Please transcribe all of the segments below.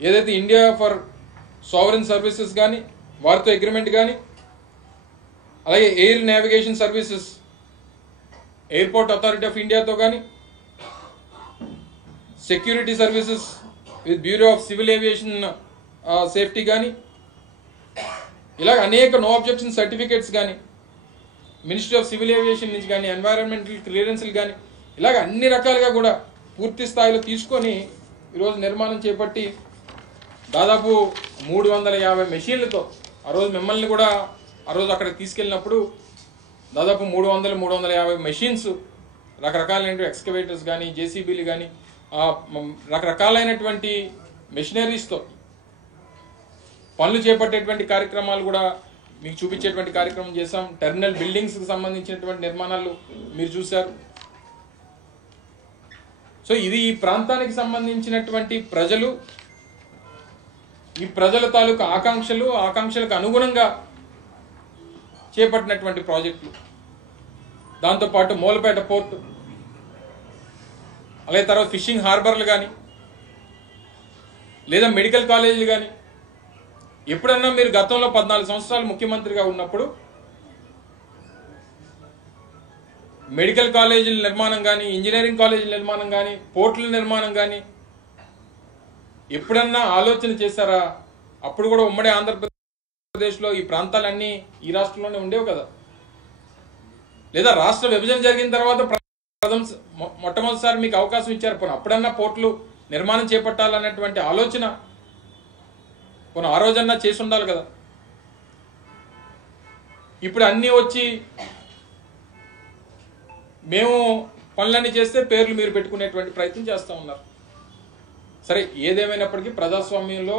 ఏదైతే India for sovereign services కానీ వారితో అగ్రిమెంట్ కానీ, అలాగే air navigation services airport authority of ఇండియాతో కానీ, security services with bureau of civil aviation safety కానీ, ఇలాగ అనేక నో అబ్జెక్షన్ సర్టిఫికేట్స్ కానీ, మినిస్ట్రీ ఆఫ్ సివిల్ ఏవియేషన్ నుంచి కానీ, ఎన్వైరాన్మెంటల్ క్లియరెన్స్లు కానీ, ఇలాగ అన్ని రకాలుగా కూడా పూర్తి స్థాయిలో తీసుకొని ఈరోజు నిర్మాణం చేపట్టి దాదాపు 350 మెషిన్లతో ఆ రోజు మిమ్మల్ని కూడా ఆ రోజు అక్కడికి తీసుకెళ్ళినప్పుడు దాదాపు 350 మెషిన్స్, రకరకాలైన ఎక్స్కవేటర్స్ కానీ, జేసీబీలు కానీ, రకరకాలైనటువంటి మెషినరీస్తో పనులు చేపట్టేటువంటి కార్యక్రమాలు కూడా మీకు చూపించేటువంటి కార్యక్రమం చేశాం. టెర్మినల్ బిల్డింగ్స్కి సంబంధించినటువంటి నిర్మాణాలు మీరు చూశారు. సో ఇది ఈ ప్రాంతానికి సంబంధించినటువంటి ప్రజలు, ఈ ప్రజల తాలూకు ఆకాంక్షలకు అనుగుణంగా చేపట్టినటువంటి ప్రాజెక్టులు. దాంతోపాటు మూలపేట పోర్టు, అలాగే తర్వాత ఫిషింగ్ హార్బర్లు కానీ, లేదా మెడికల్ కాలేజీలు కానీ. ఎప్పుడన్నా మీరు గతంలో 14 సంవత్సరాలు ముఖ్యమంత్రిగా ఉన్నప్పుడు మెడికల్ కాలేజీల నిర్మాణం కానీ, ఇంజనీరింగ్ కాలేజీల నిర్మాణం కానీ, పోర్టుల నిర్మాణం కానీ ఎప్పుడన్నా ఆలోచన చేశారా? అప్పుడు కూడా ఉమ్మడి ఆంధ్రప్రదేశ్లో ఈ ప్రాంతాలన్నీ ఈ రాష్ట్రంలోనే ఉండేవి కదా. లేదా రాష్ట్ర విభజన జరిగిన తర్వాత మొట్టమొదటిసారి మీకు అవకాశం ఇచ్చారు. అప్పుడన్నా పోర్టులు నిర్మాణం చేపట్టాలన్నటువంటి ఆలోచన ఆ రోజన్నా చేసి ఉండాలి కదా. ఇప్పుడు అన్నీ వచ్చి మేము పనులన్నీ చేస్తే పేర్లు మీరు పెట్టుకునేటువంటి ప్రయత్నం చేస్తూ ఉన్నారు. సరే, ఏదేమైనప్పటికీ ప్రజాస్వామ్యంలో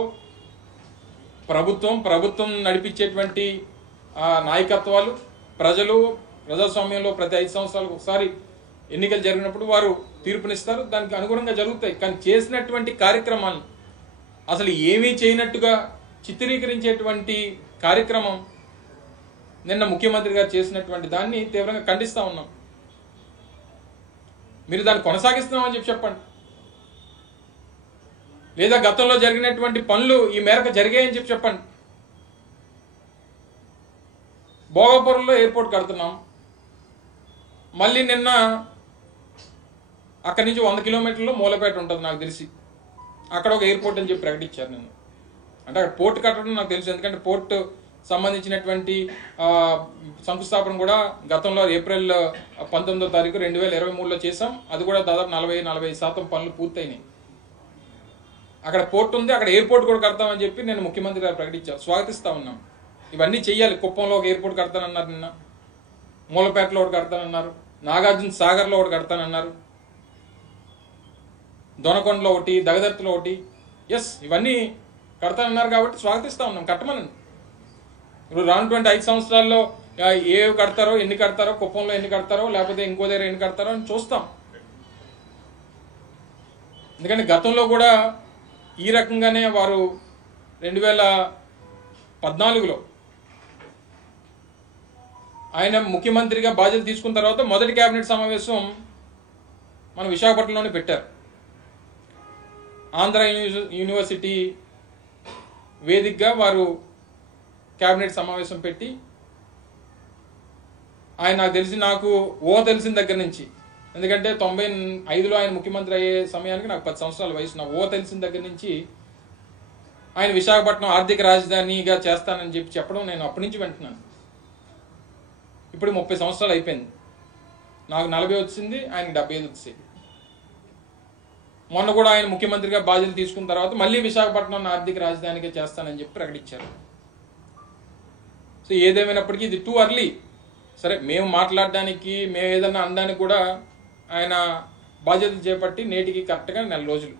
ప్రభుత్వం నడిపించేటువంటి నాయకత్వాలు, ప్రజాస్వామ్యంలో ప్రతి 5 సంవత్సరాలకు ఒకసారి ఎన్నికలు జరిగినప్పుడు వారు తీర్పునిస్తారు. దానికి అనుగుణంగా జరుగుతాయి. కానీ చేసినటువంటి కార్యక్రమాలు అసలు ఏమీ చేయనట్టుగా చిత్రీకరించేటువంటి కార్యక్రమం నిన్న ముఖ్యమంత్రి గారు చేసినటువంటి దాన్ని తీవ్రంగా ఖండిస్తూ ఉన్నాం. మీరు దాన్ని కొనసాగిస్తున్నామని చెప్పండి. లేదా గతంలో జరిగినటువంటి పనులు ఈ మేరకు జరిగాయని చెప్పండి. భోగాపురంలో ఎయిర్పోర్ట్ కడుతున్నాం. మళ్ళీ నిన్న అక్కడి నుంచి 100 కిలోమీటర్లో మూలపేట ఉంటుంది నాకు తెలిసి, అక్కడ ఒక ఎయిర్పోర్ట్ అని చెప్పి ప్రకటించారు నిన్న. అంటే అక్కడ పోర్ట్ కట్టడం నాకు తెలుసు, ఎందుకంటే పోర్ట్ సంబంధించినటువంటి శంకుస్థాపన కూడా గతంలో ఏప్రిల్ 19వ తారీఖు 2023లో చేసాం. అది కూడా దాదాపు 40% పనులు పూర్తయినాయి. అక్కడ పోర్ట్ ఉంది, అక్కడ ఎయిర్పోర్ట్ కూడా కడతామని చెప్పి నేను ముఖ్యమంత్రి గారు ప్రకటించారు. స్వాగతిస్తా ఉన్నాం. ఇవన్నీ చెయ్యాలి. కుప్పంలో ఒక ఎయిర్పోర్ట్ కడతానన్నారు, నిన్న మూలపేటలో ఒకటి కడతానన్నారు, నాగార్జున సాగర్లో ఒకటి కడతానన్నారు, దొనకొండలో ఒకటి, దగదర్తిలో ఒకటి. ఎస్, ఇవన్నీ కడతానన్నారు కాబట్టి స్వాగతిస్తా ఉన్నాం. కట్టమనండి. ఇప్పుడు రానుటువంటి 5 సంవత్సరాల్లో ఏవి కడతారో, ఎన్ని కడతారో, కుప్పంలో ఎన్ని కడతారో, లేకపోతే ఇంకో దగ్గర ఎన్ని కడతారో అని చూస్తాం. ఎందుకంటే గతంలో కూడా ఈ రకంగానే వారు 2014లో ఆయన ముఖ్యమంత్రిగా బాధ్యత తీసుకున్న తర్వాత మొదటి కేబినెట్ సమావేశం మన విశాఖపట్నంలోనే పెట్టారు. ఆంధ్ర యూనివర్సిటీ వేదికగా వారు కేబినెట్ సమావేశం పెట్టి ఆయన నాకు తెలిసిన దగ్గర నుంచి, ఎందుకంటే 95లో ఆయన ముఖ్యమంత్రి అయ్యే సమయానికి నాకు 10 సంవత్సరాల వయసు. నాకు తెలిసిన దగ్గర నుంచి ఆయన విశాఖపట్నం ఆర్థిక రాజధానిగా చేస్తానని చెప్పడం నేను అప్పటి నుంచి వింటున్నాను. ఇప్పుడు 30 సంవత్సరాలు అయిపోయింది. నాకు 40 వచ్చింది, ఆయనకి 75 వచ్చేది. మొన్న కూడా ఆయన ముఖ్యమంత్రిగా బాధ్యత తీసుకున్న తర్వాత మళ్ళీ విశాఖపట్నం ఆర్థిక రాజధానిగా చేస్తానని చెప్పి ప్రకటించారు. సో ఏదేమైనప్పటికీ ఇది టూ అర్లీ. సరే, మేము మాట్లాడడానికి, మేము ఏదన్నా అనడానికి కూడా ఆయన బాధ్యతలు చేపట్టి నేటికి కరెక్ట్గా 4 రోజులు.